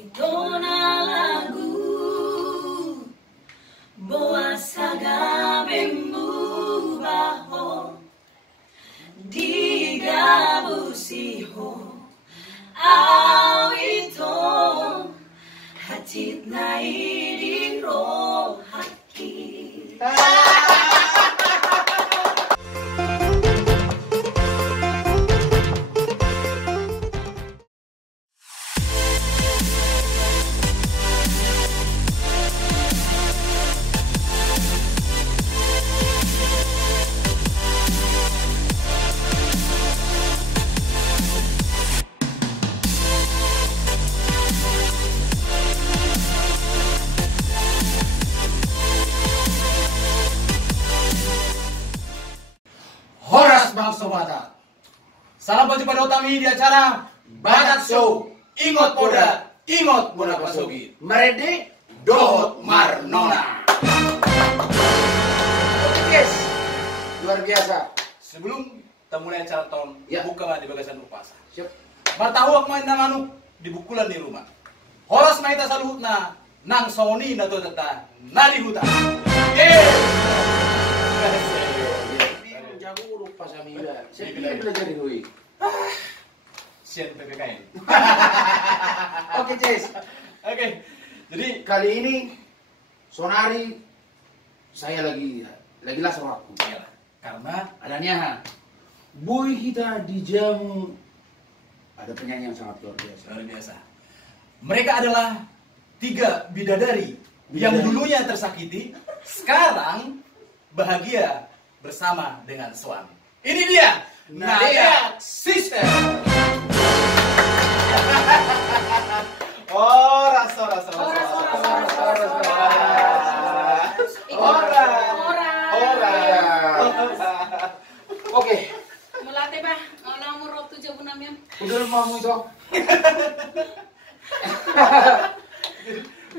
itona lagu boa saga bembu baho digabusiho awito hatit na idiro haki. Sobat, salam berjumpa dengan kami di acara Badak Show. Ingot Poda, Ingot Boda Pasogi. Merede Dohot Marnona. Oke guys, luar biasa. Sebelum kita mulai acara tahun, buka di bagasan upasa. Siap. Martahuak main manuk di bukulan di rumah. Horas maita saluhutna nang soni na to tata nadi hutan. Pasamila, saya belajar di Hui. Sian PPKN. Oke, Cis. Oke. Jadi kali ini Sonari saya lagi langsung waktu. Ya, karena adanya boy kita di jam ada penyanyi yang sangat luar biasa. Luar biasa. Mereka adalah 3 bidadari yang dulunya tersakiti, sekarang bahagia bersama dengan suami. Ini dia Nadia Sister. Oke. Mulate ba? Nomor 76 yan. Udah mau itu.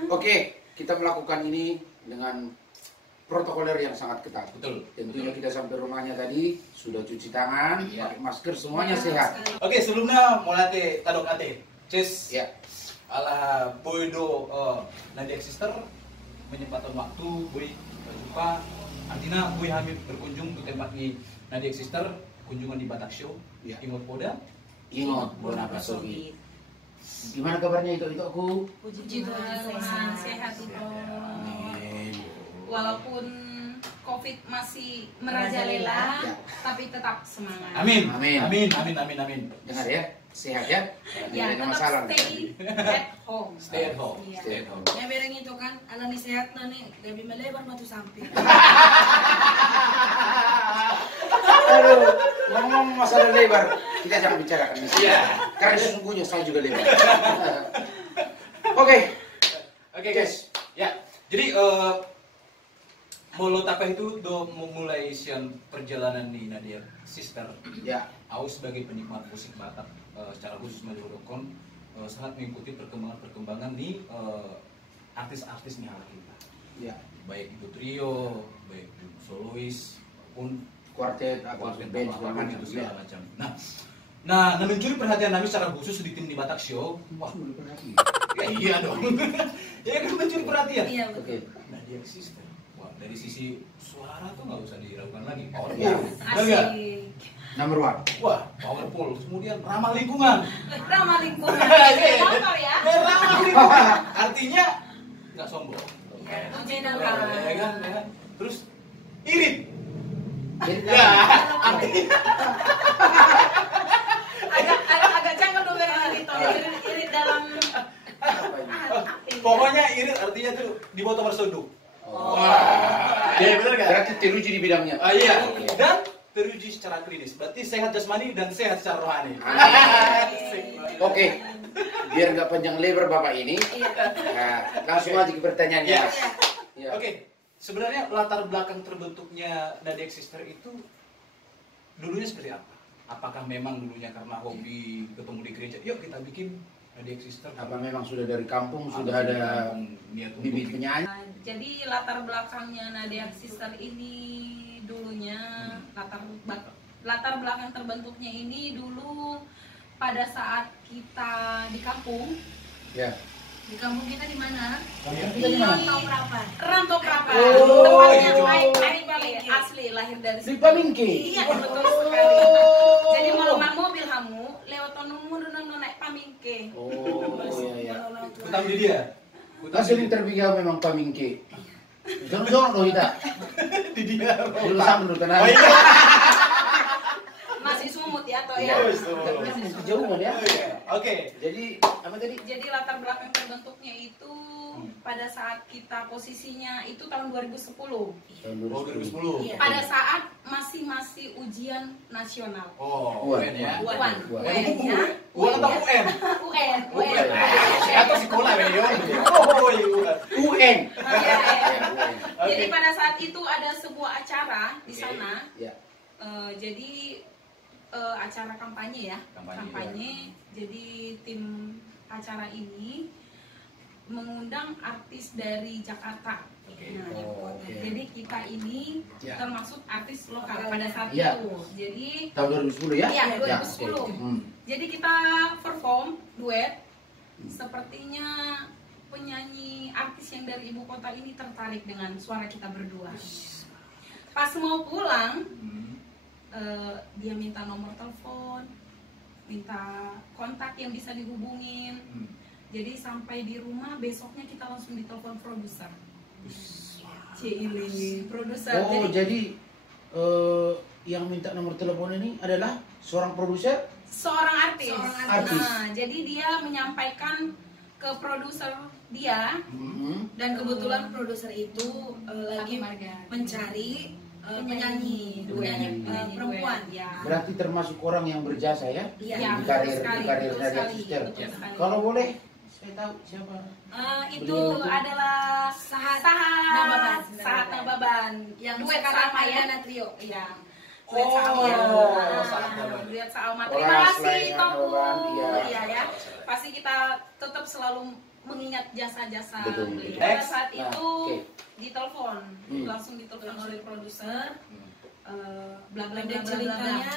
Oke, kita melakukan ini dengan protokoler yang sangat ketat. Betul. Tentunya kita sampai rumahnya tadi sudah cuci tangan, pakai masker, semuanya sehat. Oke, sebelumnya mulai tadok ate. Cis. Ya. Ala boydo Nadia Sister menyempatkan waktu boy berjumpa. Artinya boy hamil berkunjung ke tempat ini Nadia Sister, kunjungan di Badak Show. Ya. Ingot Poda, Ingot Boda Pasogi. Gimana kabarnya itu aku? Puji Tuhan, sehat itu. Walaupun COVID masih merajalela, tapi tetap semangat. Amin. Dengar ya, sehat ya. Ya, tetap masalah. Stay at home. Stay at home. Ya. Stay at home. Ya bereng itu kan, alani sehat na nih, gabi melebar matu samping. Aduh, ngomong masalah lebar, kita jangan bicarakan di sini. Karena sesungguhnya saya juga lebar. Oke, guys. Ya, jadi mulut apa itu memulai siang perjalanan nih Nadia Sister. Ya, aku sebagai penikmat musik Batak secara khusus Madura.com sangat mengikuti perkembangan nih artis-artis nih hal kita. Ya, baik itu trio, baik itu solois, maupun kuartet band segala macam. Nah, mencuri perhatian kami secara khusus di tim di Batak Show. Wah, ya, iya dong. Ya kan mencuri perhatian. Iya betul. Nadia Sister. Dari sisi suara tuh nggak usah diragukan lagi. Asik. Number 1. Wah, powerful. Kemudian ramah lingkungan. Ramah lingkungan. Motor ya. Ramah lingkungan. Artinya nggak sombong. Ya kan? Terus irit. Ya. Agak janggal dong itu. Irit dalam. Pokoknya irit artinya tuh di bawah bersuduk. Wah, ya benar kan? Berarti teruji di bidangnya. Iya. Dan teruji secara klinis. Berarti sehat jasmani dan sehat secara rohani. Oke, biar nggak panjang lebar bapak ini. Nah, langsung aja ke pertanyaannya. Oke, sebenarnya latar belakang terbentuknya Nadia Sister itu dulunya seperti apa? Apakah memang dulunya karena hobi ketemu di gereja? Yuk kita bikin Nadia Sister. Apa memang sudah dari kampung sudah ada bibit penyanyi? Jadi latar belakangnya Nadia Sister ini dulunya latar belakang terbentuknya ini dulu pada saat kita di kampung. Ya. Di kampung kita di mana? Kita di Di mana? Rantau Prapan. Rantau Prapan. Oh, Tempatnya itu. Pamingke asli lahir dari Di situ. Pamingke. Iya, betul sekali. Jadi mau mobil kamu lewat tonungmu naik Pamingke. Oh, iya. Utang di dia. Kita sering terpikir memang Pamingke. Jangan loh kita. Di dia. Dulu sama dulu tenang. Oh iya. Masih sumut ya toh Iya, ya. masih jauh kan ya. Oh, iya. Oke. Jadi apa tadi? Jadi latar belakang terbentuknya itu pada saat kita posisinya itu tahun 2010. Oh 2010. Iya. Pada saat masih ujian nasional. Oh, UN. UN ya. UN, UN. UN-nya. UN atau UN? UN. Atau sekolah ya. Oh iya UN. UN. Iya, iya. Oke. Jadi pada saat itu ada sebuah acara di sana. Ya. Jadi acara kampanye ya. Kampanye, Jadi tim acara ini mengundang artis dari Jakarta. Oke. Nah, Oh, oke. jadi kita ini Ya. termasuk artis lokal pada saat Ya. itu. Jadi Tahun 2010 ya? Iya, Ya, 2010. oke. Jadi kita perform duet. Sepertinya penyanyi artis yang dari ibu kota ini tertarik dengan suara kita berdua. Pas mau pulang, dia minta nomor telepon, minta kontak yang bisa dihubungin. Jadi sampai di rumah besoknya kita langsung ditelepon produser. Cili, produser. Oh, jadi yang minta nomor telepon ini adalah seorang produser? Seorang artis. artis. Nah, jadi dia menyampaikan ke produser dia Dan kebetulan produser itu lagi Marga. mencari penyanyi Penyanyi perempuan. duet, ya. Berarti termasuk orang yang berjasa ya? Iya, Ya, Di betul karir sekali, di karir betul dari sekali, sister. betul sekali. Kalau boleh saya tahu siapa? Itu Beliau itu. adalah Sahat Nababan. Nababan. Sahat Nababan. Yang duet sekarang sama ya. Mariana Trio. Iya. Oh, Duet Salma. Sahat Nababan. Duet Salma. Oh, Terima kasih selain Tongku. Nababan, iya. Iya ya. Pasti kita tetap selalu mengingat jasa-jasa Betul, beliau. betul. Pada saat Nah, itu oke. ditelepon, Hmm. langsung ditelepon oleh produser. Bla bla bla Dan bla bla. ceritanya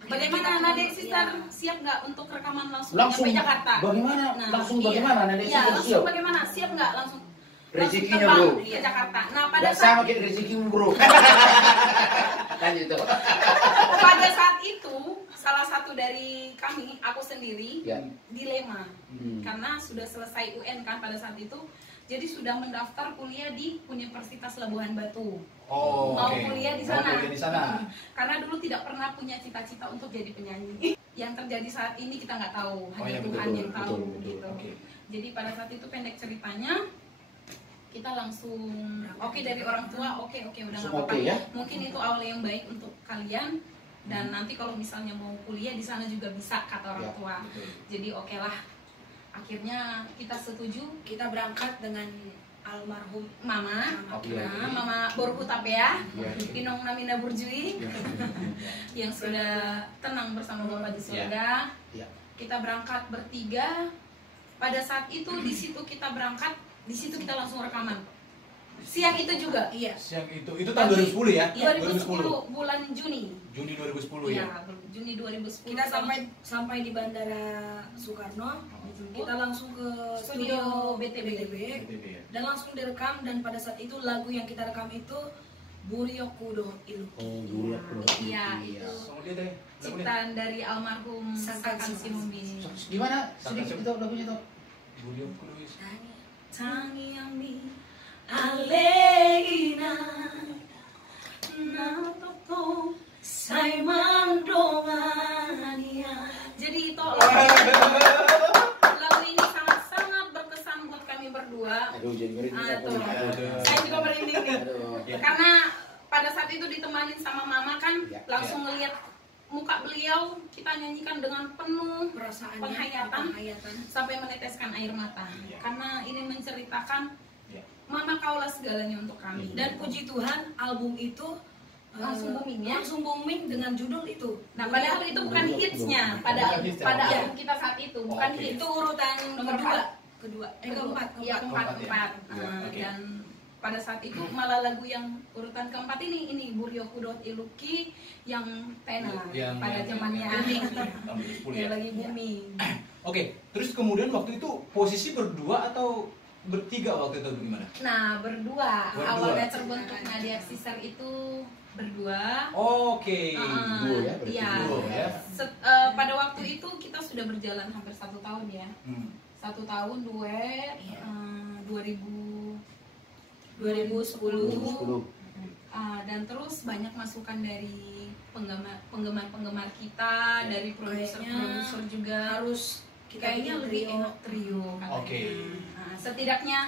Bagaimana Nadek Sister siap nggak untuk rekaman langsung Langsung sampai Jakarta? bagaimana? Nah, Langsung iya. bagaimana Nadek Iya, Sister langsung siap? bagaimana? Siap nggak langsung? Rezekinya, terbang bro. ke Jakarta. Nah, pada Gak saat sama kayak rezekimu bro. Lanjut tuh. pada saat itu salah satu dari kami, aku sendiri, Ya. dilema. Hmm. Karena sudah selesai UN kan pada saat itu. Jadi sudah mendaftar kuliah di Universitas Labuhan Batu. Oh, Mau oke. kuliah di Mau sana. kuliah di sana. Karena dulu tidak pernah punya cita-cita untuk jadi penyanyi. Yang terjadi saat ini kita nggak tahu, hanya iya, Tuhan betul, yang tahu betul, gitu. Oke. Jadi pada saat itu pendek ceritanya kita langsung oke dari orang tua, oke udah nggak Langsung apa-apa. oke ya? Mungkin itu awal yang baik untuk kalian dan nanti kalau misalnya mau kuliah di sana juga bisa kata orang Ya, tua. betul. Jadi oke lah. Akhirnya kita setuju. kita berangkat dengan almarhum Mama, Oke. Mama Borhutap ya, Iya. Pinong Namina Burjui, yang sudah tenang bersama Bapa di surga. Ya. Kita berangkat bertiga. Pada saat itu di situ kita berangkat, di situ kita langsung rekaman. Siang itu juga. Iya. Siang itu tahun 2010 ya? 2010 bulan Juni. Juni 2010 ya. Ya, Juni 2010. Kita sampai di Bandara Soekarno, kita langsung ke Studio studio BTB. BTB ya. dan langsung direkam. Dan pada saat itu lagu yang kita rekam itu Buryokudo Ilu. Oh, dulu ya, bro. Iya, itu Sama dia deh. ciptaan dari almarhum Sangkan Sangkan Sinumbi. Sinumbi. Gimana? Sedikit itu lagunya tuh. Budio Kulis. Tangiami aleina nato sai mandongania. Jadi itu lagu ini sangat berkesan buat kami berdua. Aduh, jadi merinding aku. Tuh. Aduh. Saya juga merinding nih. Aduh. Karena pada saat itu ditemanin sama mama kan, Ya, langsung ngelihat muka beliau, kita nyanyikan dengan penuh Perasaannya, penghayatan penghayatan. sampai meneteskan air mata. Ya. Karena ini menceritakan Ya. Mama kaulah segalanya untuk kami. Dan puji Tuhan album itu Langsung booming ya? langsung booming dengan judul itu. Nah, padahal itu bukan hitsnya pada Bukan hitsnya. pada Iya. album kita saat itu, bukan Oke. hits. Itu urutan Nomor kedua, keempat. Iya, keempat. Keempat ya? Nah, Oke. dan pada saat itu malah lagu yang urutan keempat ini Buryokudot Iluki yang tenar pada zamannya tahun 2010 yang ya. lagi booming. Oke, terus kemudian waktu itu posisi berdua atau bertiga waktu itu gimana? Nah, berdua. Berdua. Awalnya terbentuk Nadia Sister itu berdua. Oke. Duo ya, berarti Iya. duo ya. Pada waktu itu kita sudah berjalan hampir 1 tahun ya. 1 tahun duet. 2010. Dan terus banyak masukan dari penggemar kita, dari produser juga. Harus kita Kayaknya bikin lebih enak trio katanya. Oke. Nah, setidaknya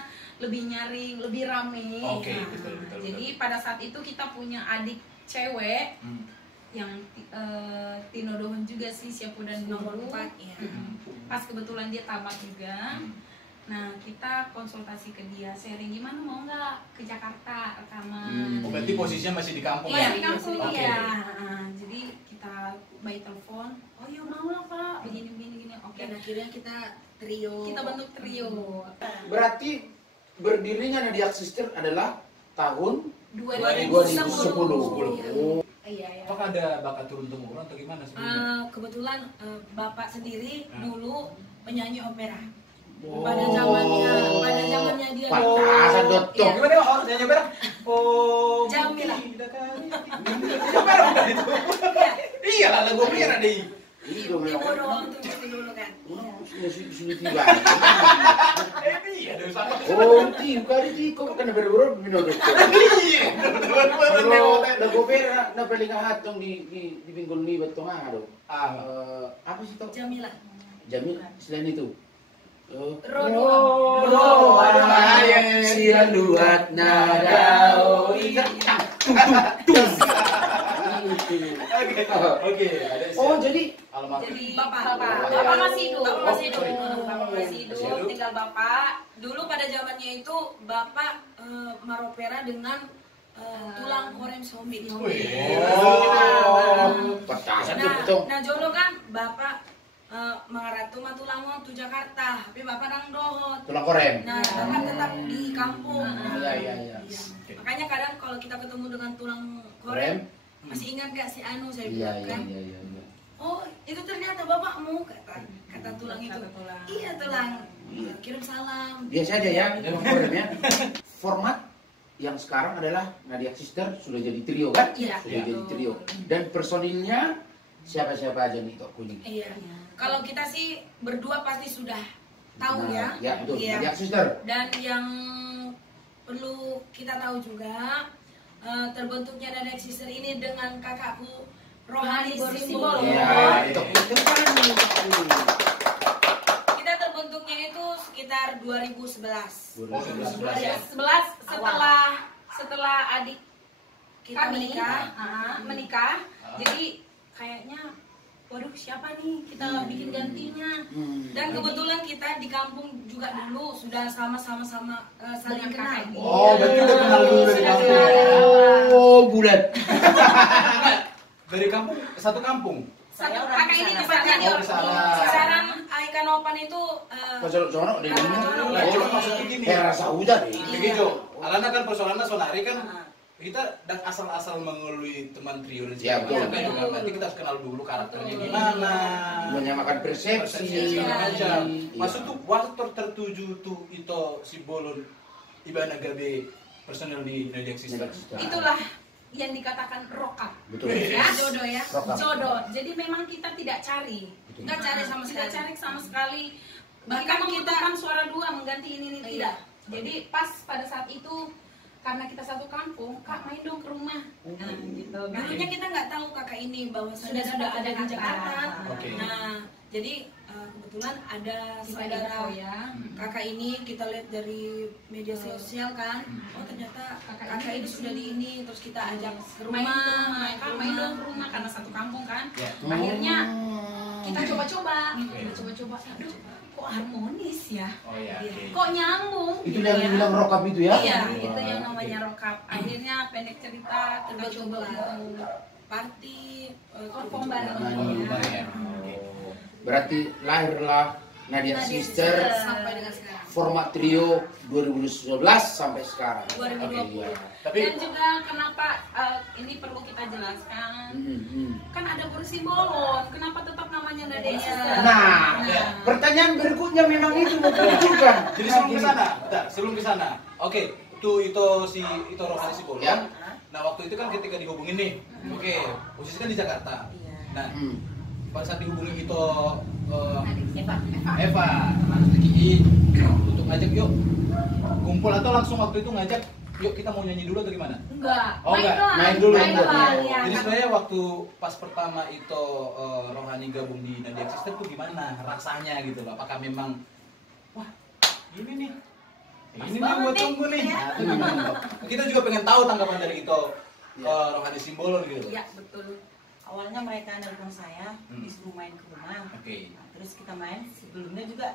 lebih nyaring, lebih rame. Oke, Nah, betul. jadi pada saat itu kita punya adik cewek yang Tino Dohon juga sih, Siapu dan nomor Nuru. 4 ya. Pas kebetulan dia tamat juga. Nah, kita konsultasi ke dia, sharing gimana mau nggak ke Jakarta rekaman. Oh, berarti posisinya masih di kampung Iya, ya? di kampung Oke. ya. Jadi kita by telepon, oh iya mau lah Kak, begini. Oke, Dan akhirnya kita trio. kita bentuk trio. Berarti berdirinya Nadia Sister adalah tahun 2010. 2010. Oh. Iya. Apakah ada bakat turun-temurun atau gimana sebelumnya? Kebetulan bapak sendiri dulu penyanyi opera. Oh. Pada zamannya dia Pantasan Dotto. Iya. Gimana ya? Oh, nyanyi opera? Oh, Jamila. Opera bukan itu? Iya lah, lagu opera deh. Iya, Dia bodoh tuh mesti dulu kan. sudah tiba. Iya, dari sana. Oh, ti, kali ti, kok kan berburu minum itu. Iya, Kalau lagu opera, na paling hatong di pinggul ni batong aduh. Apa sih toh? Jamila. Jamil, selain itu. Rodo. Siang duat nada. Oke, ada Oh, jadi almarhum. Jadi Bapak masih hidup. Bapak masih hidup. Bapak masih hidup, tinggal bapak. Dulu pada zamannya itu bapak maropera dengan tulang korem sombi. petasan tuh betul. Nah jono kan bapak mengaratu matulangon tu Jakarta, tapi bapak nang dohot. Tulang korem. Nah bapak tetap di kampung. Iya. Iya. Makanya kadang kalau kita ketemu dengan tulang Korem. korem, masih ingat gak si Anu saya Iya. bilang kan? Oh itu ternyata bapakmu kata tulang itu. Tulang. Iya tulang. Kirim salam. Biasa aja ya, tulang korem ya. Format yang sekarang adalah Nadia Sister sudah jadi trio kan? Iya. Sudah jadi trio. Dan personilnya siapa-siapa aja nih Tok Kuning. Iya. Kalau kita sih berdua pasti sudah tahu ya. Ya betul. Iya. Nadia Sister. Dan yang perlu kita tahu juga terbentuknya Nadia Sister ini dengan kakakku Rohani Simbol. Iya, itu kan. Kita terbentuknya itu sekitar 2011. 2011 ya. 11 setelah adik Kita kami menikah. menikah. Jadi kayaknya waduh siapa nih kita bikin gantinya. Dan kebetulan kita di kampung juga dulu sudah sama-sama saling kenal. Oh, berarti udah kenal dulu dari Sudah kampung. kenal. Oh, bulat. Dari kampung, satu kampung. Satu kakak ini tempatnya di Kisaran. Kisaran Aika Nopan itu Pasal sono di mana? Nah, cuma maksudnya gini. Rasa hujan nih. Begitu. Alana kan persoalannya sonari kan kita dan asal-asal mengelui teman trio dan Ya, betul. Sampai juga nanti kita harus kenal dulu karakternya gimana. Menyamakan persepsi. Persepsi segala macam. Iya. Maksud tuh waktu tertuju tuh itu si Bolon Ibana Gabe personel di Nadia Sister. itulah yang dikatakan rokap. Betul. Ya, Yes. jodoh ya. Rokap. Jodoh. Jadi memang kita tidak cari. Betul. nggak cari sama Tidak sekali. cari sama sekali. Bahkan Bahkan kita- membutuhkan suara dua mengganti ini Iya. tidak. Jadi pas pada saat itu karena kita satu kampung, Kak main dong ke rumah. Nah, gitu kan. Dulunya kita nggak tahu kakak ini bahwa sudah Sudah ada di ada. Jakarta. Oke. Nah, jadi kebetulan ada Di saudara info ya. kakak ini kita lihat dari media sosial kan. Oh ternyata kakak ini sudah di ini, terus kita ajak ke Main rumah, ke rumah, main ke Kak, main dong rumah. ke rumah karena satu kampung kan. Ya. Akhirnya Oh. kita coba-coba, aduh kok harmonis ya, Oh iya. oke. kok nyambung. Itu gitu yang ya. bilang rokap itu ya? Iya, Wah. itu yang namanya rokap. Akhirnya pendek cerita kita coba untuk Party, perform bareng. Nyanyi. bareng ya. Oh. Berarti lahirlah Nadia Nadia Sister Sister. sampai dengan sekarang. format trio 2019 sampai sekarang. 2020. Iya. Tapi Dan juga kenapa ini perlu kita jelaskan, kan ada Bursimbolon, kenapa tetap namanya Nadia Sister? Nah, pertanyaan berikutnya memang itu betul juga. jadi sebelum ke sana, bentar, sebelum ke sana. Oke, itu Rohani Simbolon. Ya. Nah, waktu itu kan ketika dihubungin nih. Oke, posisi kan di Jakarta. Nah, pada saat dihubungi itu Eva KI untuk ngajak yuk kumpul atau langsung waktu itu ngajak yuk kita mau nyanyi dulu atau gimana? Enggak, Oh, enggak. Main dulu. ya. Jadi sebenarnya waktu pas pertama itu Rohani gabung di Nadia Sister tuh gimana rasanya gitu loh? Apakah memang wah ini nih buat tunggu nih. Nah, itu gimana? Kita juga pengen tahu tanggapan dari itu Rohani Simbolon gitu. Iya, betul. Awalnya mereka nelpon saya, disuruh main ke rumah. Oke. Nah, terus kita main, sebelumnya juga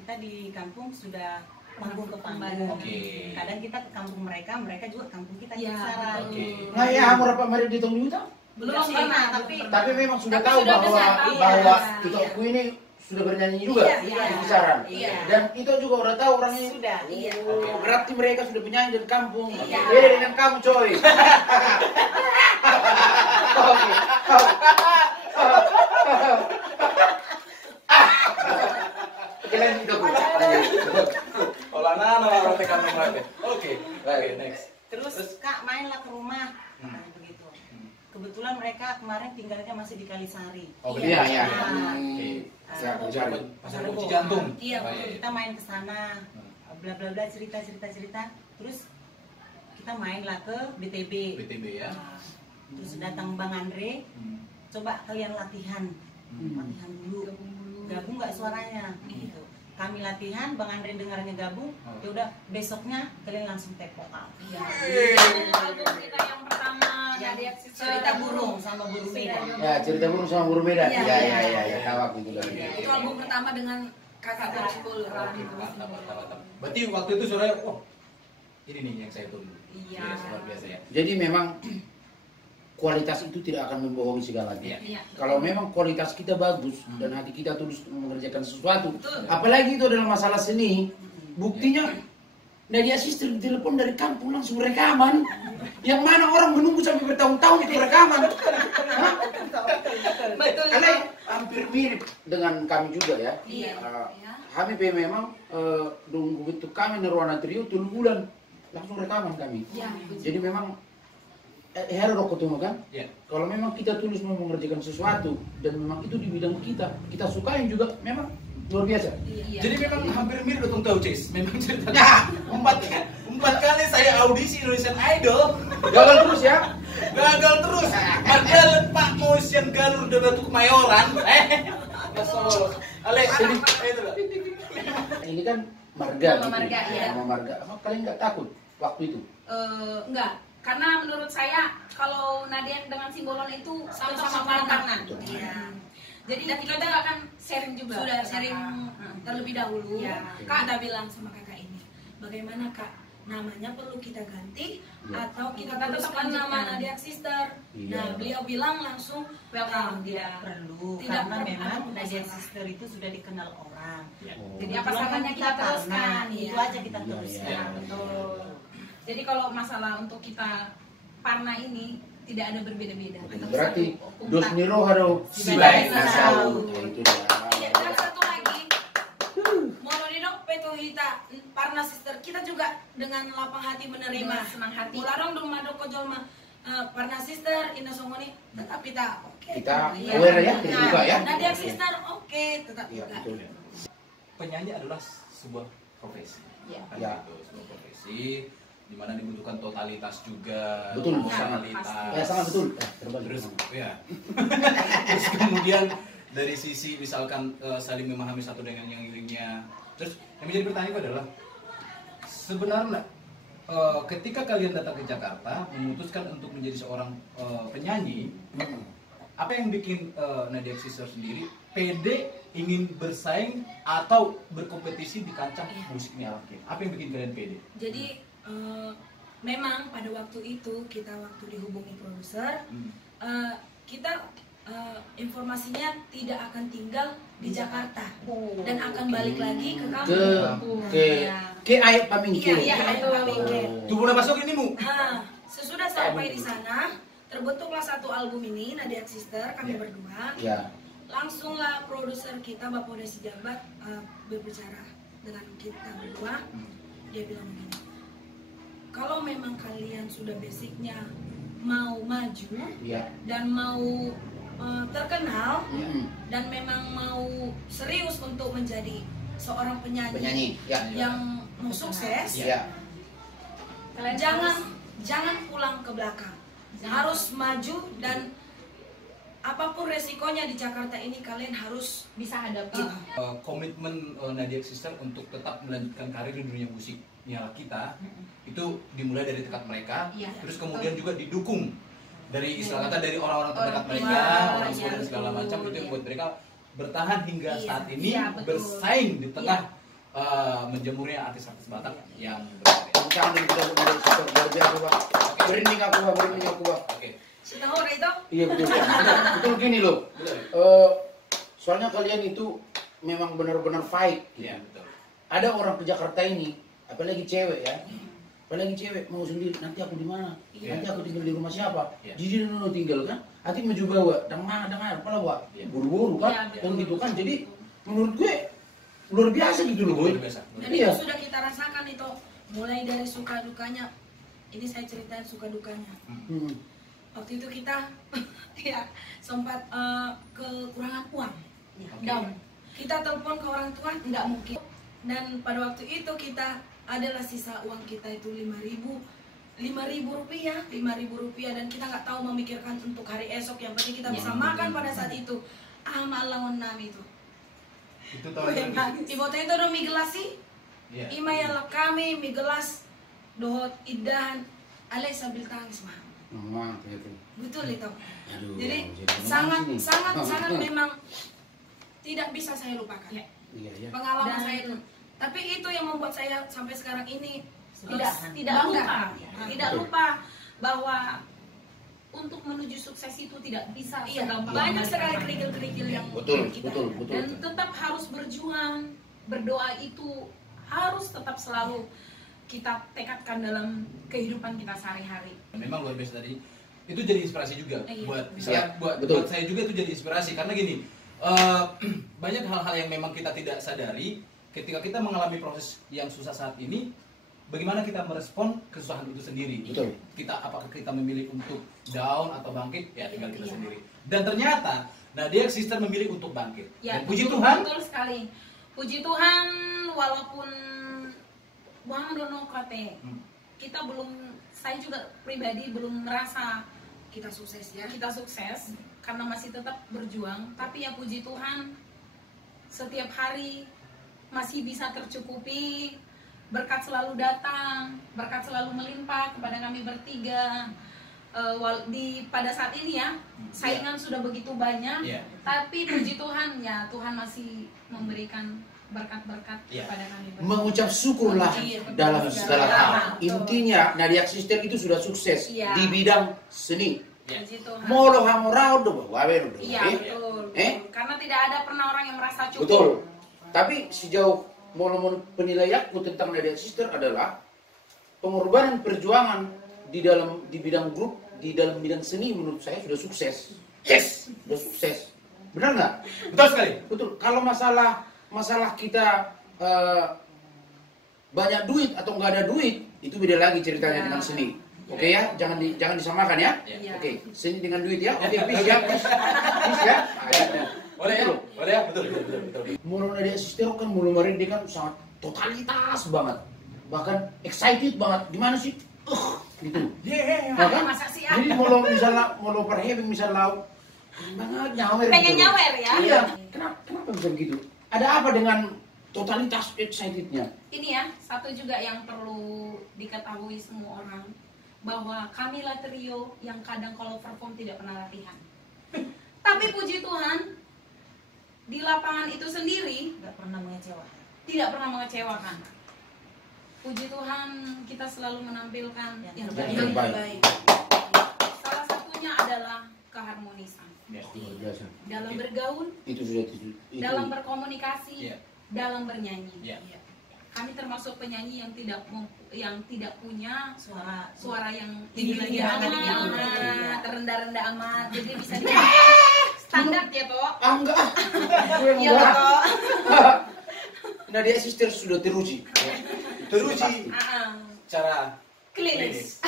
kita di kampung sudah panggung ke panggung. Oke. Kadang kita ke kampung mereka, mereka juga kampung kita Iya, kisaran. Oke. Nah ya, berapa mari dihitung juga? Belum pernah, tapi memang sudah Tapi tahu sudah bahwa bisa, iya. tutokku ini sudah bernyanyi juga Iya, di kisaran. iya. Dan itu juga udah tahu orangnya. sudah. Iya. Oh, berarti mereka sudah penyanyi dari kampung. Iya. Beda dengan kamu, coy. Oke. Oke, lanjut dong. Olah orang tekan nomor. Oke, next. Terus Kak mainlah ke rumah. Nah, begitu. Kebetulan mereka kemarin tinggalnya masih di Kalisari. Oh, Iya, iya. Nah, Oke. Cari. Pasar kunci jantung. Iya, Oh, betul. kita main ke sana, bla bla bla, cerita. Terus kita mainlah ke BTB. BTB ya. Nah, terus datang Bang Andre, coba kalian latihan dulu, gabung nggak suaranya gitu. Kami latihan, Bang Andre dengarnya gabung, ya udah besoknya kalian langsung take vokal. Album kita yang pertama Nadia Sister. Cerita burung sama burung beda. Ya, cerita burung sama burung medan. Iya, Ya, tahu aku itu dari. Itu album pertama dengan kakak Bursimbolon. Oke, mantap. Berarti waktu itu suaranya, oh ini nih yang saya tunggu. Iya. Yes, luar biasa ya. Jadi memang kualitas itu tidak akan membohongi segalanya. Iya. Kalau memang kualitas kita bagus dan hati kita tulus mengerjakan sesuatu, Betul. apalagi itu adalah masalah seni, buktinya Nadia Sister ditelepon dari kampung langsung rekaman, yang mana orang menunggu sampai bertahun-tahun itu rekaman. Hah? Betul. Karena hampir mirip dengan kami juga ya. Iya. Kami memang nunggu bentuk kami Nirwana Trio 3 bulan langsung rekaman kami. Iya. Jadi memang hero ketemu kan? Iya. Kalau memang kita tulus mau mengerjakan sesuatu dan memang itu di bidang kita sukain juga memang luar biasa. Iya. Jadi memang hampir mirip dengan tahu Cis. Memang ceritanya empat kali saya audisi Indonesian Idol Gagal terus ya? gagal terus. Padahal Pak Motion Galur udah batu kemayoran. Alex, itu loh. Ini kan marga. Nama gitu. marga, iya. Nama marga. Apa kalian nggak takut waktu itu? Enggak, karena menurut saya kalau Nadia dengan Simbolon itu sama-sama Parna. Iya. Jadi kita akan sharing juga. Sudah sharing terlebih dahulu. Iya. Kak kita bilang sama kakak ini, bagaimana kak? Namanya perlu kita ganti atau kita Kita tetap teruskan lanjutkan. nama Nadia Sister. Iya. Nah beliau bilang langsung Welcome. tidak Perlu, Tidak karena perlu, memang ada Nadia masalah. Sister itu sudah dikenal orang. Oh. Jadi apa Kebetulan salahnya kita teruskan? itu Iya. aja kita Iya, teruskan. iya. Betul. Jadi kalau masalah untuk kita Parna ini tidak ada berbeda-beda. Tetap Berarti satu. dos niro haro Si baik nasau. Itu dia. Iya, dan satu lagi, Mononinok Peto Hita Parna Sister, kita juga dengan lapang hati menerima. Dengan senang hati. Mularong Dumado Kojolma Parna Sister, Ina Songoni, tetap kita oke. Kita Iya. aware ya, kita juga ya. Nadia Sister oke, tetap Iya, kita. betul. Penyanyi adalah sebuah profesi. Iya. Kan Ya. gitu, sebuah profesi di mana dibutuhkan totalitas juga, Betul. profesionalitas. Ya, sangat betul. Terbalik. Terus ya. Terus kemudian dari sisi misalkan saling memahami satu dengan yang lainnya. Terus yang menjadi pertanyaan adalah sebenarnya ketika kalian datang ke Jakarta memutuskan untuk menjadi seorang penyanyi, apa yang bikin Nadia Sister sendiri pede ingin bersaing atau berkompetisi di kancah musiknya? Apa yang bikin kalian pede? Jadi memang pada waktu itu kita waktu dihubungi produser, kita informasinya tidak akan tinggal di Jakarta dan akan balik lagi ke ke kampung. ke Ayat Pamingke. Iya, Ayat Pamingke. Tuh boleh masuk ini mu. Sesudah sampai di sana, terbentuklah satu album ini, Nadiak Sister, kami berdua. Ya. Langsunglah produser kita, Bapak Desi Jabat, berbicara dengan kita berdua. Dia bilang begini, kalau memang kalian sudah basicnya mau maju dan mau terkenal dan memang mau serius untuk menjadi seorang penyanyi, yang mau sukses, jangan pulang ke belakang, harus maju dan apapun resikonya di Jakarta ini kalian harus bisa hadapi. Komitmen Nadiak Sister untuk tetap melanjutkan karir di dunia musiknya kita itu dimulai dari tekad mereka, terus kemudian juga didukung dari istilah kata dari orang-orang terdekat mereka, orang tua dan segala macam, itu yang buat mereka bertahan hingga saat ini bersaing di tengah menjemurnya artis-artis Batak yang berkarya. Jangan luar biasa, Pak. Berinding aku, Pak. Oke. Tahu itu? Iya betul. Betul gini loh. Soalnya kalian itu memang benar-benar fight. Iya, betul. Ada orang ke Jakarta ini, apalagi cewek ya. Apalagi cewek mau sendiri, nanti aku di mana? Nanti aku tinggal di rumah siapa? Jadi dulu tinggal kan? Hati maju bawa, dengan apalah buat buru-buru kan? Dan gitu kan. Jadi menurut gue luar biasa gitu loh, boy. Dan itu sudah kita rasakan itu, mulai dari suka dukanya. Ini saya ceritain suka dukanya. Waktu itu kita ya sempat kekurangan uang, down. Kita telepon ke orang tua, nggak mungkin. Dan pada waktu itu kita adalah sisa uang kita itu 5.000 rupiah, dan kita nggak tahu memikirkan untuk hari esok, yang penting kita bisa makan pada saat itu. Malangon nami itu. Itu tahun Ibu teh itu udah mie gelas sih. Ima yang kami mie gelas dohot idahan ale sambil tangis mah. Betul itu. Jadi sangat memang tidak bisa saya lupakan. Pengalaman saya itu. Tapi itu yang membuat saya sampai sekarang ini tidak lupa bahwa untuk menuju sukses itu tidak bisa segampang. Banyak sekali kerikil-kerikil yang betul. Dan tetap harus berjuang, berdoa itu harus tetap selalu kita tekadkan dalam kehidupan kita sehari-hari. Memang luar biasa tadi. Itu jadi inspirasi juga buat saya juga, itu jadi inspirasi karena gini, banyak hal-hal yang memang kita tidak sadari ketika kita mengalami proses yang susah saat ini. Bagaimana kita merespon kesusahan itu sendiri? Betul. Apakah kita memilih untuk down atau bangkit? Ya tinggal kita sendiri. Dan ternyata Nadiak Sister memilih untuk bangkit. Dan puji Tuhan. Betul sekali. Puji Tuhan, walaupun Bang Dono Kate, kita saya juga pribadi belum merasa kita sukses karena masih tetap berjuang. Tapi ya puji Tuhan, setiap hari masih bisa tercukupi, berkat selalu datang, berkat selalu melimpah kepada kami bertiga. Pada saat ini ya, saingan sudah begitu banyak, tapi puji Tuhan ya, Tuhan masih memberikan berkat-berkat kepada kami bertiga. Mengucap syukurlah dalam segala hal. Intinya Nadiak Sister itu sudah sukses di bidang seni. Molo hamorao do wawer do. Betul. Karena tidak ada pernah orang yang merasa cukup. Betul. Tapi sejauh molo penilaianku tentang Nadiak Sister adalah pengorbanan perjuangan di bidang grup, di dalam bidang seni, menurut saya sudah sukses. Sudah sukses. Benar nggak? Betul sekali. Betul. Kalau masalah kita banyak duit atau nggak ada duit, itu beda lagi ceritanya dengan seni. Oke ya, jangan disamakan ya. Oke, seni dengan duit ya. Oke, please ya. Please ya. Boleh ya, betul. Mulu Nadiak Sister kan dia kan sangat totalitas banget, bahkan excited banget. Gimana sih? Gitu. Kan? Jadi mau perhebing misalnya banget nyawer. Pengen gitu. nyawer ya? Iya. Kenapa bisa begitu? Ada apa dengan totalitas excitednya? Ini ya, satu juga yang perlu diketahui semua orang, bahwa kamilah trio yang kadang kalau perform tidak pernah latihan. Tapi puji Tuhan, di lapangan itu sendiri tidak pernah mengecewakan. Puji Tuhan, kita selalu menampilkan yang terbaik. Baik. Salah satunya adalah keharmonisan. Luar biasa. dalam bergaul, Itu sudah itu. dalam berkomunikasi, Iya. dalam bernyanyi. Iya. Kami termasuk penyanyi yang tidak punya suara yang Tinggi-tinggi tinggi-tinggi amat, amat, terendah-rendah amat. Jadi bisa di standar ya toh. Enggak. Gue Iya mau toh. Nadia Sister sudah teruji. Teruji cara Klinis.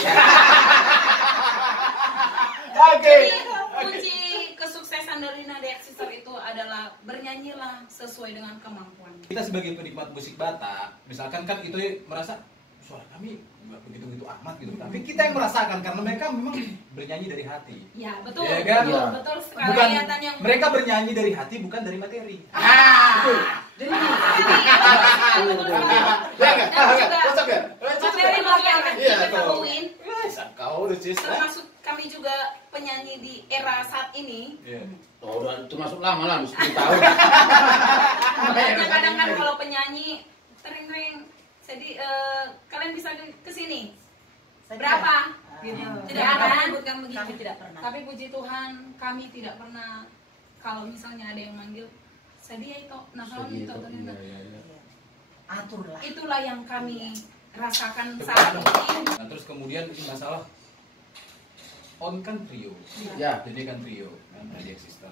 Oke. Jadi kunci kesuksesan dari Nadia Sister itu adalah bernyanyilah sesuai dengan kemampuan. Kita sebagai penikmat musik Batak, misalkan kan itu merasa suara kami nggak begitu-begitu amat gitu. Tapi kita yang merasakan karena mereka memang bernyanyi dari hati. Ya betul, Iya kan? betul, Iya. betul sekali. Bukan Kelihatan yang mereka bernyanyi dari hati bukan dari materi. Betul. Jadi betul sekali. Dan juga materi yang Iya, diketahuin, Kau udah cis. termasuk kami juga penyanyi di era saat ini. Iya. oh, udah itu masuk lama lah, 10 tahun. Makanya kadang kan kalau penyanyi tering-tering, jadi kalian bisa ke sini. Berapa? Gitu. Tidak Ya pernah kan? menyebutkan begitu. Kami tidak pernah. Tapi puji Tuhan kami tidak pernah kalau misalnya ada yang manggil sedia itu, nah kalau itu Iya, iya, iya. Aturlah. itulah yang kami rasakan saat ini. Nah, terus kemudian ini masalah on kan trio. Ya. Jadi kan trio kan Nadia Sister.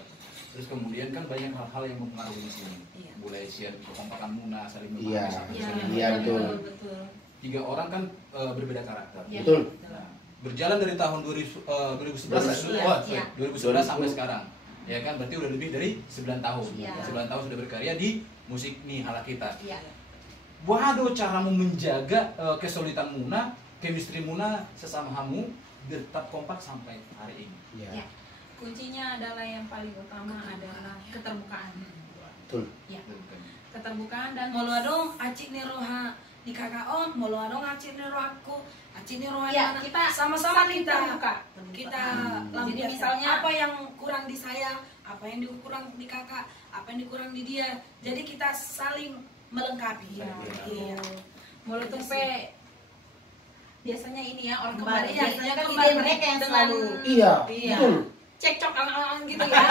Terus kemudian kan banyak hal-hal yang mempengaruhi di sini. Iya. Mulai share kekompakan Muna, saling Iya. memahami satu Ya, sama lain. Iya, betul. betul. 3 orang kan berbeda karakter. Iya. Betul. Nah, berjalan dari tahun 2011 Iya, iya. 2011 sampai sekarang. Ya kan berarti udah lebih dari 9 tahun. Iya. 9 tahun sudah berkarya di musik Nihala kita. Iya. Waduh, caramu menjaga kesulitan Muna, chemistry Muna sesama kamu tetap kompak sampai hari ini. Iya. Ya. Kuncinya adalah yang paling utama adalah keterbukaan. Betul. Ya. Keterbukaan dan Molo adong acik ni roha di kakaon, molo adong acik ni roha aku, acik ni roha ya, anak. kita sama-sama saling kita terbuka. kita Jadi lampiaskan misalnya apa yang kurang di saya, apa yang kurang di kakak, apa yang kurang di dia. Jadi kita saling melengkapi. Iya. Iya. mulut tumpe biasanya ini ya orang Kembali, kembali ya biasanya kan ide ide mereka yang dengan selalu. Iya. Iya. Betul. cekcok gitu ya.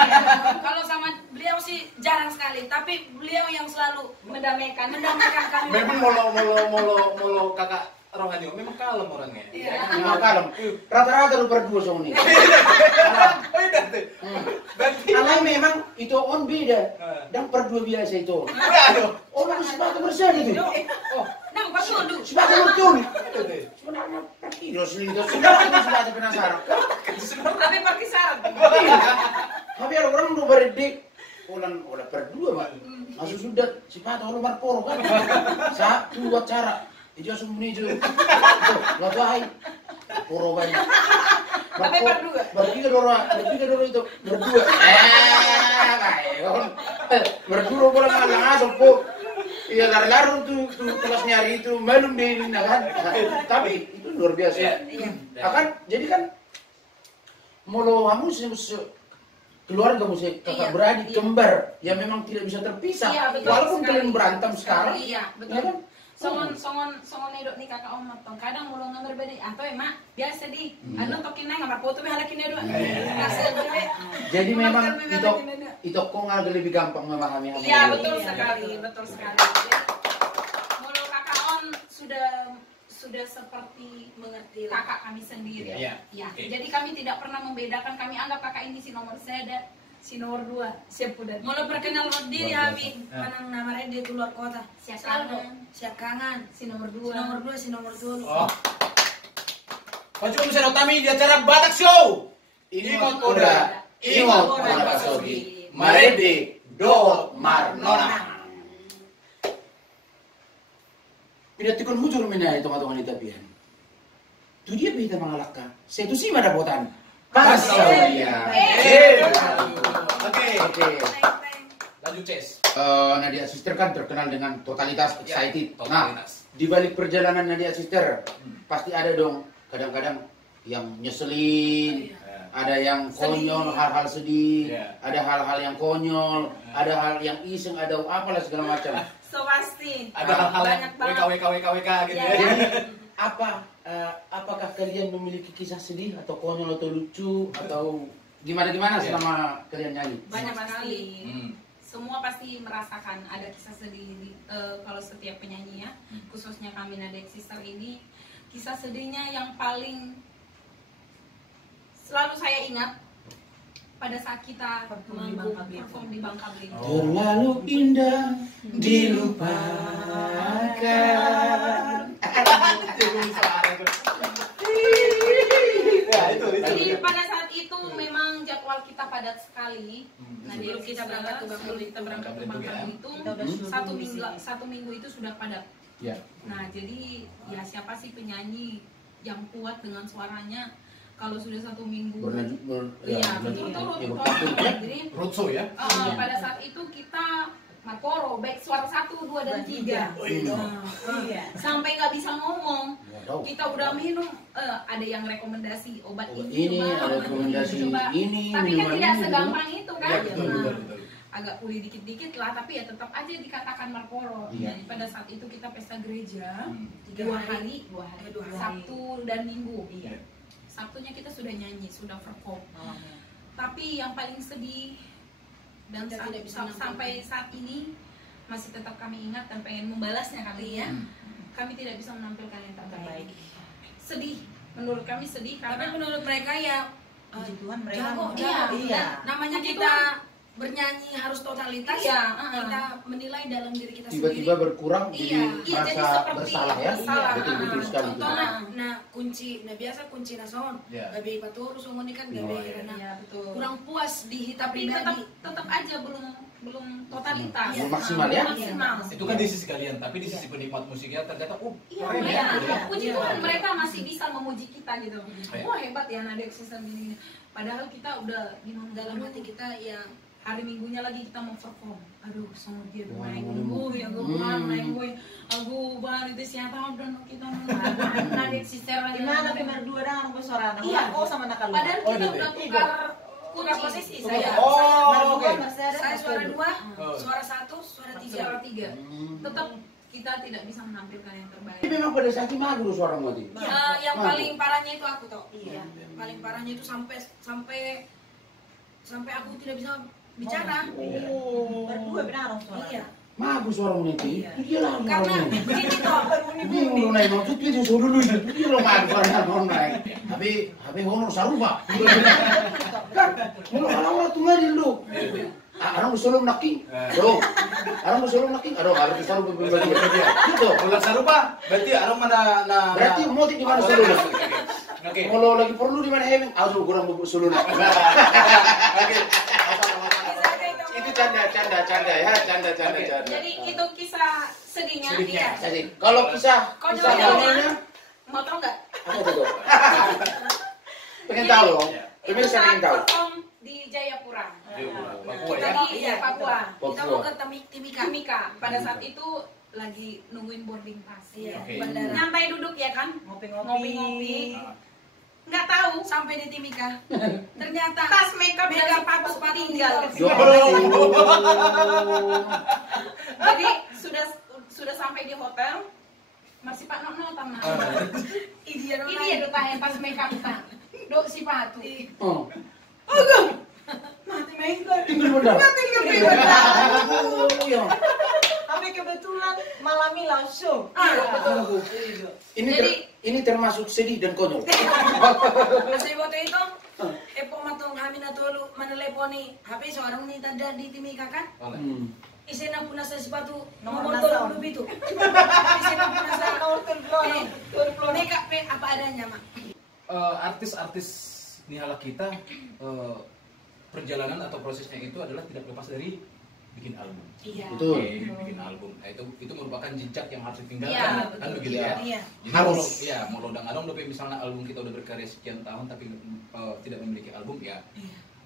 Kalau sama beliau sih jarang sekali, tapi beliau yang selalu mendamaikan kami. Memang molo kakak rohani, memang kalem orangnya. Iya. Memang kalem. Rata-rata lu berdua sama ini. Oh iya deh. Berarti Kalau memang itu on beda. Dan berdua biasa itu. aduh. Orang sepatu bersih gitu. Oh, nah betul sepatu betul. Sebenarnya pergi loh sini itu. Sebenarnya sepatu penasaran. tapi pakai syarat Tapi ada orang udah berdek. Udah berdua pak. Masuk sudah sepatu orang berporo kan. Satu buat cara. Itu langsung menuju. Nggak tahu. Poro banyak. Tapi berdua? Bertiga dulu itu. Berdua. Kayak. Berdua pulang malang asal po. Iya lari-lari tuh tugas nyari itu belum di ini kan. Tapi itu luar biasa. Iya. Akan jadi kan mulu kamu keluarga musik kakak Iya, beradik iya. kembar yang memang tidak bisa terpisah. Iya, betul Walaupun sekali. kalian berantem sekarang. Iya, betul. Ya kan? songon edok nih kakak om tong kadang mulu ngambar beda atau emak biasa di anu tokin nang ngambar foto meh halakin edok hasil bebe. Jadi memang Ngambar bebe itu halakin edok. itu kok nggak lebih gampang memahami hal Iya ini. betul Iya, sekali, betul. betul sekali. Jadi, mulu kakak on sudah seperti mengerti lah. kakak kami sendiri. Iya. Ya, Oke. jadi kami tidak pernah membedakan. Kami anggap kakak ini si nomor saya si nomor 2 siap udah. Molo perkenal diri Luar biasa. Habib, panang namanya dia keluar kota. Siap Selalu kangen. siap kangen. Si nomor Si 2. nomor 2, si nomor 2. Oh. Pancu bisa Tami di acara Batak Show. Imot Oda, Imot Oda Pasogi, Marede, Do Marnona. Tidak tikun hujur mina itu matungan di tapian. Tu dia bisa mengalahkan. Saya tu sih mana botan. Pasogia. Oke. Oke. Lanjut Ces. Nadia Sister kan terkenal dengan totalitas, Ya, excited. totalitas. Nah, di balik perjalanan Nadia Sister, pasti ada dong kadang-kadang yang nyeselin, ada yang konyol, hal-hal sedih, Ya. ada hal-hal yang konyol, ada hal yang iseng, ada apalah segala macam. So pasti. Ada hal-hal yang Banyak banget. WK gitu Ya, ya. ya. Apakah kalian memiliki kisah sedih atau konyol atau lucu atau Gimana selama kalian nyanyi? Banyak sekali. Hmm. Semua pasti merasakan ada kisah sedih kalau setiap penyanyi ya, khususnya kami Nadek Sister ini, kisah sedihnya yang paling selalu saya ingat pada saat kita manggung perform di Bangka Belitung. Terlalu indah dilupakan. Jadi pada saat itu memang jadwal kita padat sekali. Nah, Sebelum kita berangkat ke Bangka Belitung, satu minggu itu sudah padat. Ya. Nah, jadi ya siapa sih penyanyi yang kuat dengan suaranya kalau sudah satu minggu? Iya, berturut-turut. Jadi Roadshow ya? pada saat itu kita Makoro, baik suara 1, 2, dan 3. Sampai nggak bisa ngomong. Kita udah minum, ada yang rekomendasi obat ini, ada rekomendasi ini. Tapi kan tidak segampang itu kan. Iya, betul. Agak pulih dikit-dikit lah, tapi ya tetap aja dikatakan Marporo. Jadi pada saat itu kita pesta gereja 2 hari, Sabtu dan Minggu. Sabtunya kita sudah nyanyi, sudah perform. Tapi yang paling sedih dan sampai saat ini masih tetap kami ingat dan pengen membalasnya kali ya. Kami tidak bisa menampilkan yang terbaik. Sedih, menurut kami sedih Tapi karena menurut mereka ya Puji Tuhan mereka jago. jago. Iya. Namanya Puji kita bernyanyi harus totalitas. Iya, Kita menilai dalam diri kita Tiba-tiba sendiri. berkurang Iya, jadi jadi merasa seperti bersalah ya. bersalah. Betul sekali. Contoh nah kunci, nah biasa kunci nason, Iya. gabe paturu songon ini kan Oh, gabe iya. karena ya betul. kurang puas di kita Tapi pribadi. tetap aja belum totalitas. Belum maksimal ya? Maksimal. Itu kan di sisi kalian, tapi di sisi penikmat musiknya ternyata Iya, keren ya. puji Tuhan mereka masih bisa memuji kita gitu. Iya. Wah hebat ya Nadek Sistem ini. Padahal kita udah Dalam hati kita yang hari Minggunya lagi kita mau perform. Aduh, sama dia Wah, naik wah, gue, yang gue naik gue. Aku balik itu siapa dan kita Nadek Sistem Di mana Pemer 2 dah anak suara anak. Iya. Oh sama anak lu. Padahal Oh, kita iya, udah iya. tukar posisi saya. Oh, oke. saya suara 2, Oh. suara 1, suara 3. Suara 3. Tetap kita tidak bisa menampilkan yang terbaik. Tapi memang pada saat itu malu suara Mati. Yang paling parahnya itu aku toh. Iya. Paling parahnya itu sampai aku tidak bisa bicara. Berdua benar orang suara. Iya. Magu suara Mati. Itu dia lah Karena suara Mati. begini toh. Bingung lu naik maksud itu suruh dulu itu dia lo magu suara honor naik. Tapi honor sarupa. Kan, kalau awal tuh nggak dulu. Arang usulum naking, dong. Arang usulum naking, aduh harus selalu berbagi. Gitu. Kalau serupa, berarti arang mana Berarti mau di mana selalu? Oke. Kalau lagi perlu di mana heming, aduh kurang selalu. Oke. Itu canda ya, canda. Jadi itu kisah sedihnya. Sedihnya. Iya. Jadi kalau kisah Konyolnya. konyolnya, Mau tau nggak? apa itu? Pengen tahu loh. Itu Pemirsa saat pengen tahu. perform di Jayapura. Papua Kita ya. di Papua. Kita mau ke Timika. Timika. Pada saat itu lagi nungguin boarding pass. Iya, Oke. bandara. Nyantai duduk ya kan? Ngopi-ngopi. Ngopi-ngopi. Nggak tahu Sampai di Timika. Ternyata tas makeup dan Makeup sepatu sepatu tinggal. Jadi sudah sampai di hotel. Masih Pak Nono tamu. Ini dia Ini ya tanya pas makeup tak. Dok si patu. Oh, Mati makeup. tinggal benar. Oh, ya. Tapi kebetulan malam ini langsung. Betul. Ini termasuk sedih dan konyol. Masih foto itu Epo matong kami na tolu meneleponi HP seorang ini tanda di Timika kan? Isena puna sa sepatu nomor tolong begitu. Isena puna sa mereka apa adanya mak. Artis-artis nihala kita perjalanan atau prosesnya itu adalah tidak lepas dari bikin album. Iya. Betul. Oke, bikin album. Nah, itu merupakan jejak yang harus ditinggalkan. Iya, Kan betul. begitu Iya. ya. Iya. Jadi Harus. mau lodang-lodang misalnya album kita udah berkarya sekian tahun tapi tidak memiliki album ya.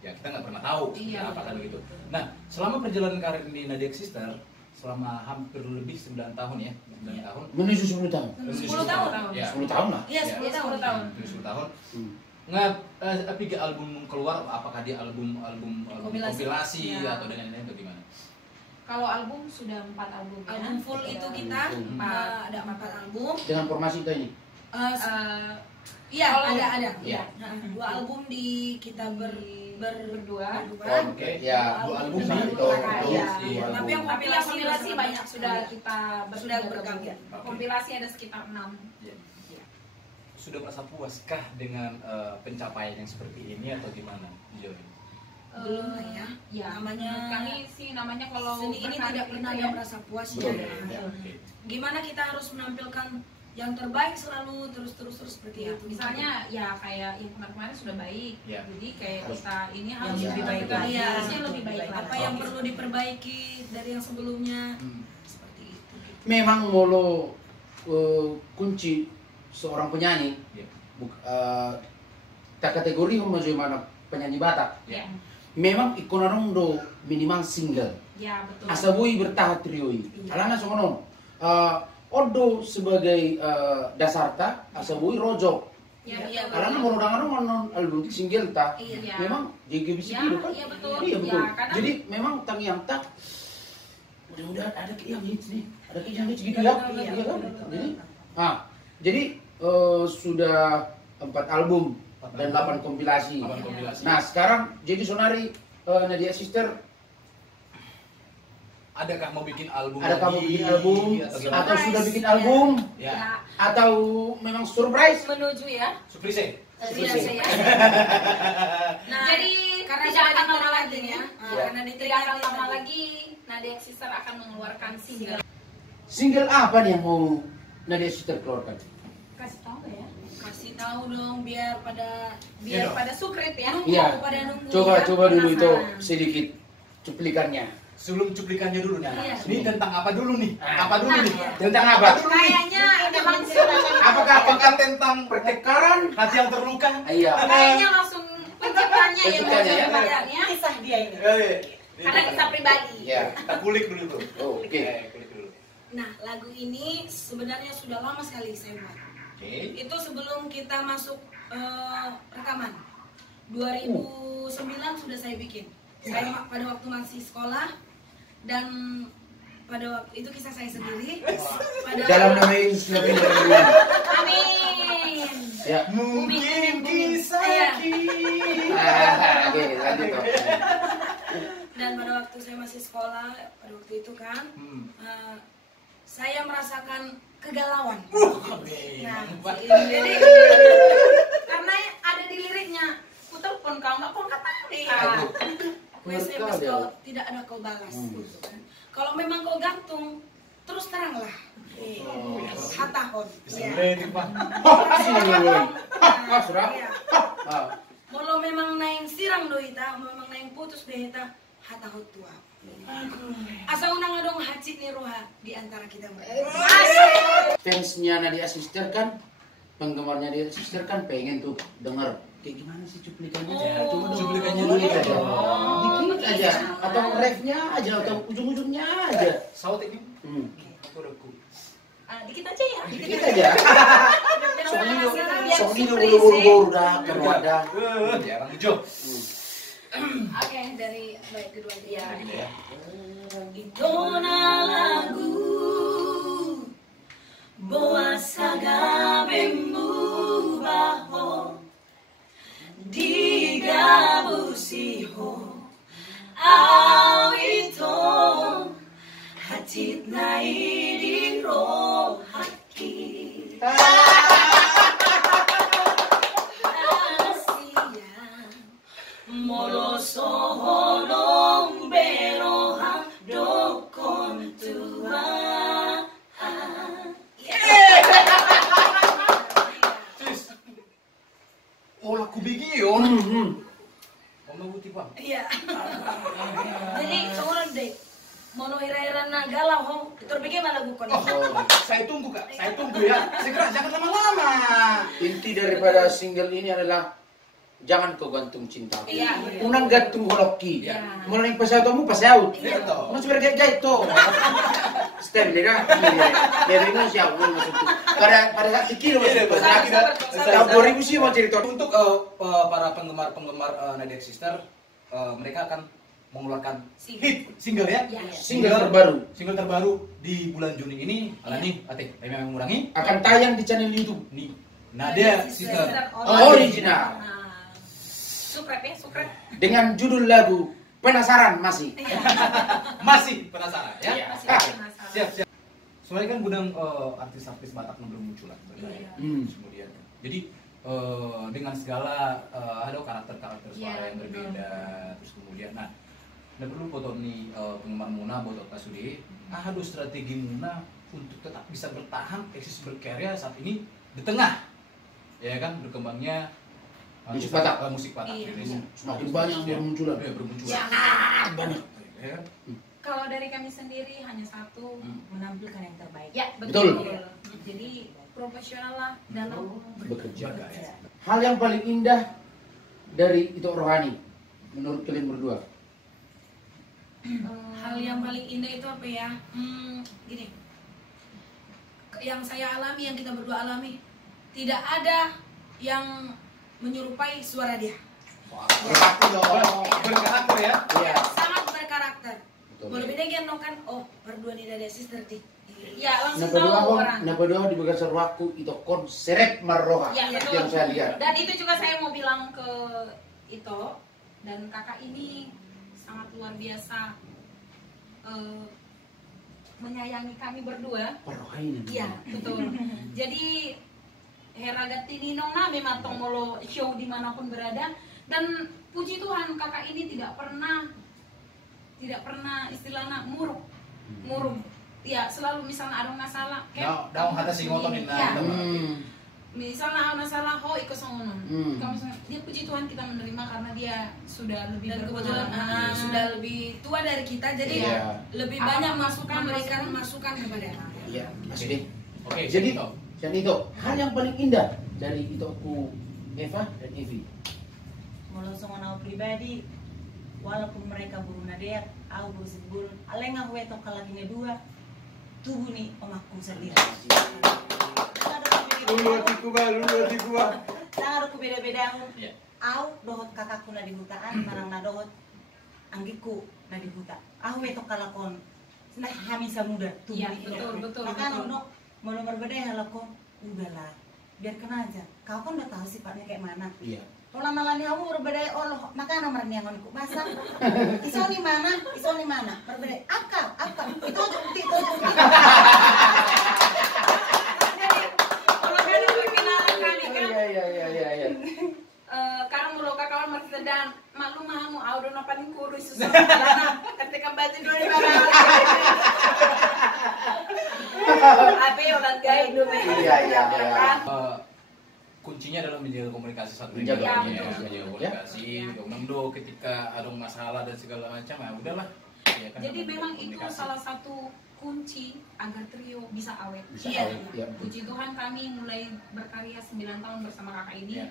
Ya kita nggak pernah tahu Iya, apa kan begitu. Nah, selama perjalanan karir di Nadek Sister selama hampir lebih 9 tahun ya, 9 tahun. Menuju 10 tahun. 10 tahun. Ya. 10 tahun lah. Iya 10 tahun. 10 tahun. 10 tahun. Hmm. Tapi album keluar apakah dia album kompilasi Ya. atau dan lain-lain atau gimana? Kalau album sudah 4 album ya. Album full itu kita ada 4 album. Dengan formasi itu ini. Iya Kalau- ada. Iya. Nah, 2 album di kita berdua. Oke, ya. Dua album Satu, Iya. dua Tapi yang album. Kompilasi banyak sudah kita Sudah bergabung. Kompilasi ada sekitar 6. Sudah merasa puaskah dengan pencapaian yang seperti ini atau gimana, Joy? Belum lah ya. Ya, Namanya kami sih namanya kalau seni ini tidak pernah ada merasa puas Betul. ya. Gimana kita harus menampilkan yang terbaik selalu terus seperti Ya, itu. misalnya ya kayak yang kemarin sudah baik, Ya. jadi kayak kita ini harus lebih baik menampilkan lagi. harusnya lebih baik apa lagi. yang perlu diperbaiki dari yang sebelumnya Hmm. seperti itu. Memang molo kunci seorang penyanyi Ya. tak kategori mana penyanyi Batak. Ya, Memang ikonarong do minimal single. ya betul. Asabui bertahap trioi. Alana songonon. Odo sebagai dasarta asabui rojo. Ya, Iya, betul. Alana morodang monon album single ta. Iya. Memang JG bisa Ya, gitu kan. iya betul. Iya betul. Ya, kadang- Jadi memang tang yang tak mudah-mudahan ada yang hits nih. Ada yang hits gitu ya. Iya, Iya kan? betul. Jadi sudah 4 album dan 8 kompilasi. 8 kompilasi. Nah, sekarang jadi Sonari Nadia Sister, Adakah mau bikin album? ada kamu lagi? bikin album Atau gimana? atau sudah bikin album Ya. atau memang surprise? Menuju ya. Surprise. Iya, saya. Nah, Jadi karena tidak sudah akan lama diterima lagi ya. ya. Karena Tidak diterima akan lama lagi Nadia Sister akan mengeluarkan single. Single apa nih yang mau Nadia Sister keluarkan? Kasih tahu nggak ya? kasih tahu dong biar pada Iya. Pada sukrit ya. nunggu Iya. pada nunggu. Coba dulu itu penasaran. sedikit cuplikannya. Sebelum cuplikannya dulu nih. Iya. Ini tentang apa dulu nih? Apa dulu Nah, nih? iya. Tentang apa? dulu nih? Kayaknya memang Apakah tentang Pertengkaran? hati yang terluka? Iya. kayaknya langsung penciptanya ya. Penciptanya ya. Penciptanya. Kisah dia ini. Karena kita pribadi. Ya. Kita kulik dulu tuh. Oke. Kulik dulu. Nah, lagu ini sebenarnya sudah lama sekali saya buat. Oke. Itu sebelum kita masuk rekaman. 2009 sudah saya bikin. Saya pada waktu masih sekolah dan pada waktu itu kisah saya sendiri. Dalam nama Yesus Nabi Muhammad. Amin. Ya. Mungkin kisah Iya. Oke, lanjut dong. Dan pada waktu saya masih sekolah, pada waktu itu kan, saya merasakan kegalauan. Nah, Jadi karena ada di liriknya, ku telepon kau nggak kau kata. iya. Ku SMS kau tidak ada kau balas. Gitu kan. Kalau memang kau gantung, terus teranglah. Hatahon. Bismillah, Pak. Sini boy. Sudah. Iya. Kalau memang naing sirang doita, memang naing putus doita, hatahot tua. Asa unang adong hacit ni roha di antara kita berdua. Fansnya Nadia Sister kan, penggemarnya Nadia Sister kan pengen tuh denger kayak gimana sih cuplikannya. Coba dong. Cuplikannya dulu dulu. aja. Dikit aja. Atau refnya aja atau ujung-ujungnya aja. Sawat ini. Aku udah Dikit aja ya. Dikit aja. Soalnya buru-buru dah keluarga. Jarang hijau. Oke, dari baik kedua dia. Ya. Itona lagu boa sagabemu baho digabusiho awito hatit na idiro haki Molosoholong beroha dokon tua. Oh, laku bigion. Om buti Bang. Iya. Jadi seorang deh mono ira-ira na galau ho, terbikin lagu kon. Saya tunggu Kak, saya tunggu ya. Segera, jangan lama-lama. Inti daripada single ini adalah jangan kau gantung cinta. Iya. Unang gantung holoki. Iya. Mulai pasaut kamu pasaut. Iya, toh. Mas bergait-gait tuh. Step dia. Biar ini siapa maksud tuh. Pada saat dikira Iya, maksud betul. tuh. Tahun 2000 sih mau cerita. Untuk para penggemar Nadia Sister, mereka akan mengeluarkan hit single ya. Single terbaru. Single terbaru di bulan Juni ini. Alani, Ate, kami mengurangi. Akan tayang di channel YouTube. Nih, Nadia Sister. Original. Sukret ya, sukret. Dengan judul lagu Penasaran Masih. Masih penasaran ya? Iya. Masih Ah, penasaran. Siap. Sebenarnya kan gudang artis-artis Batak yang bermunculan. Iya. Kemudian, jadi dengan segala ada karakter-karakter suara Iya, yang berbeda, terus kemudian, nah, nggak perlu foto nih penggemar Muna botot Kasude, ada strategi Muna untuk tetap bisa bertahan, eksis berkarya saat ini di tengah, ya kan berkembangnya Musik Batak. musik Batak Iya. Indonesia. Semakin banyak yang bermunculan. Iya, bermunculan. Ya. Banyak. Ya kan? Kalau dari kami sendiri hanya satu, Menampilkan yang terbaik. ya Betul. Jadi profesional lah dalam Bekerja. Ya. Hal yang paling indah dari Ito Rohani menurut kalian berdua? Hal yang paling indah itu apa ya? Gini, yang saya alami, yang kita berdua alami, tidak ada yang menyerupai suara dia. Berkarakter ya. Iya. Sangat berkarakter. Betul. Boleh beda kan kan? Oh, berdua di dada sister ti. ya langsung Napa tahu doa orang. napa doa di Bekasar waktu itu konseret marroha Ya, itu betul. yang saya lihat. Dan itu juga saya mau bilang ke Ito dan kakak ini sangat luar biasa menyayangi kami berdua. Marroha ini. Iya, betul. Jadi Heragat Tininong na memang molo show dimanapun berada, dan puji Tuhan kakak ini tidak pernah istilahnya muruk. Ya, selalu misalnya ada masalah Daung hata sing ngotonin Iya. Misalnya ada masalah iko songonon. Dia puji Tuhan kita menerima karena dia sudah lebih Dan kebetulan sudah lebih tua dari kita, jadi Iya. lebih Apa banyak masukan, memberikan masukan kepada anak. Iya, Mas Deh. Oke, Jadi Ito. dan itu hal yang paling indah dari Itoku Eva dan Evi. Mula songon aku pribadi, walaupun mereka burung nadeak, aku berusit burung, alengah weto kalaginya dua, tubuh nih omakku sendiri. Sangat aku beda-beda. Iya. Aku dohot kakakku na di hutaan, marang na dohot anggiku na di huta. Aku weto kalakon, nah hamisa muda tubuh Iya, itu. betul. Maka untuk mau berbeda ya lakon, udahlah, biarkan aja. Kau kan udah tahu sifatnya kayak mana. Iya. Kalau malani kamu berbeda, oh loh, maka nama renyangonku masa. Iso ni mana? Berbeda. Akal. Itu aja bukti. Kalau kalian perkenalan kali kan, Iya. karena mulu kawan masih sedang maklum mahamu, audo napanin kurus susah. Karena ketika baju dulu di bawah. Apa yang orang gaya dulu? Iya. Kuncinya adalah menjaga komunikasi satu Menjaga dengan lainnya, komunikasi. menjaga komunikasi. Kemudian ketika ada masalah dan segala macam, ya udahlah. Ya kan, Jadi memang itu komunikasi. salah satu kunci agar trio bisa awet. Bisa Iya. awet, iya. Puji Tuhan kami mulai berkarya 9 tahun bersama kakak ini. Iya.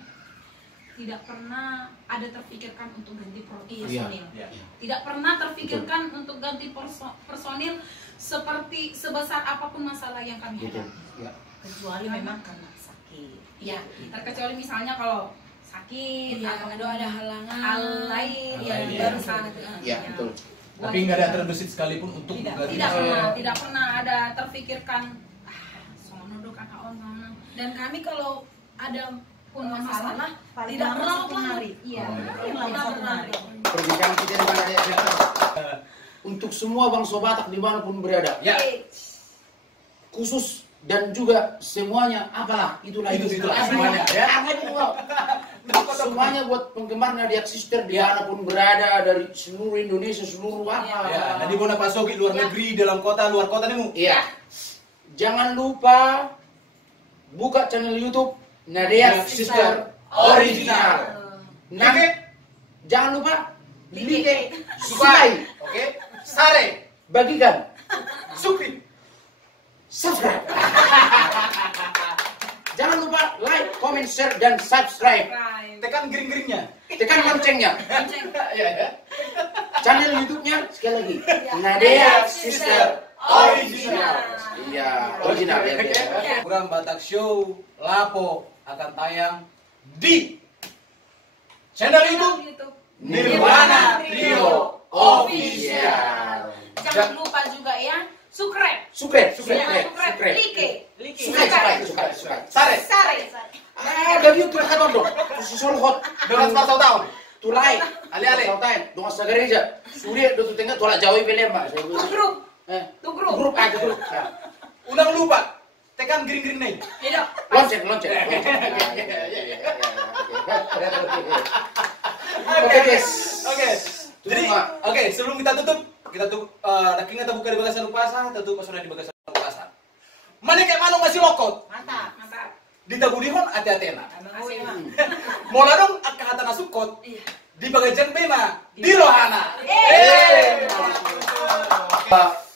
Tidak pernah ada terpikirkan untuk ganti personil. Iya. Tidak pernah terpikirkan untuk ganti personil seperti sebesar apapun masalah yang kami Betul. hadapi. Iya. Kecuali memang karena sakit. Iya, terkecuali misalnya kalau sakit Iya, atau ada halangan. hal lain Hal yang lain, baru iya. sangat. Iya, betul. Tapi nggak ada terbesit sekalipun untuk Tidak. mengganti. Tidak pernah ada terpikirkan sono do kakak on sana. Dan kami kalau ada Pun masalah Paling tidak lama pernah satu hari. Iya. Paling lama satu hari. Perbincangan kita dengan adik untuk semua bangsa Batak dimanapun berada, Ya. khusus dan juga semuanya apalah itulah semuanya, ya. Semuanya buat penggemar Nadiak Sister dimanapun berada dari seluruh Indonesia, seluruh apa. Ya, tadi mau pasoki luar negeri, dalam kota, luar kota nih mu. Iya. Jangan lupa buka channel YouTube Nadiak Sister Original. Nah, jangan lupa like, subscribe, Oke. Sare. bagikan, Sukri. subscribe. Jangan lupa like, comment, share, dan subscribe. Tekan gering-geringnya. Tekan loncengnya. Ya. Channel YouTube-nya sekali lagi Nadiak Sister Original. Iya, original ya. Program Batak Show Lapo akan tayang di channel YouTube Nirwana Trio Official. Jangan lupa juga ya, subscribe. Subscribe. Like. Sare. Sare. Dari YouTube kapan dong? Susul hot. Dengan 1 tahun. gereja. Sudah do tengah tolak jauh pilih Mbak. Saya bilang. Grup. Tuh grup aja grup. Ya. Ulang lupa. Tekan green nih. Iya. Lonceng. Oke, guys. Oke. Jadi, oke, sebelum kita tutup daking kita buka di bagasan puasa, tutup sudah di bagasan puasa. Mana kayak mana masih lokot? Mantap. Ditabudihon hati-hatena. Oh, iya. Mola dong akahatana sukot. Iya. Di bagajan pena, di rohana.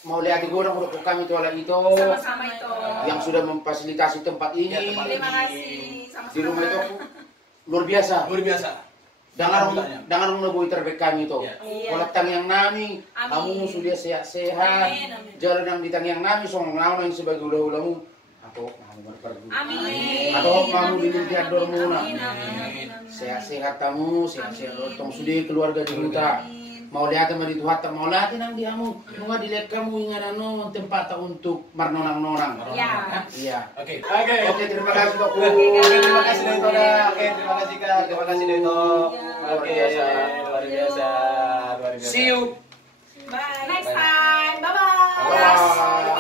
Mau lihat gue orang udah kami itu Sama-sama itu. yang sudah memfasilitasi tempat ini. Terima kasih. Sama-sama. Di rumah itu luar biasa. Luar biasa. Dengan menebui terbaik kami itu. Iya. Kalau tang yang nami, Amin. kamu sudah sehat-sehat. Amin. Jalan yang di tang yang nami, song yang sebagai ulah-ulahmu. Atau kamu berpergi. Amin. Atau kamu dilihat dormuna. Amin. Sehat-sehat kamu, sehat-sehat tong sudah keluarga di hutan. Mau lihat sama di Tuhan, mau lihat nang diamu, mau dilihat kamu ingat tempat untuk marnonang-nonang. Ya. Iya. Oke, Terima kasih Kak. terima kasih Doito. Oke, terima kasih Kak. Terima kasih Doito. Oke, luar biasa. See you. Next time. Bye-bye. Bye.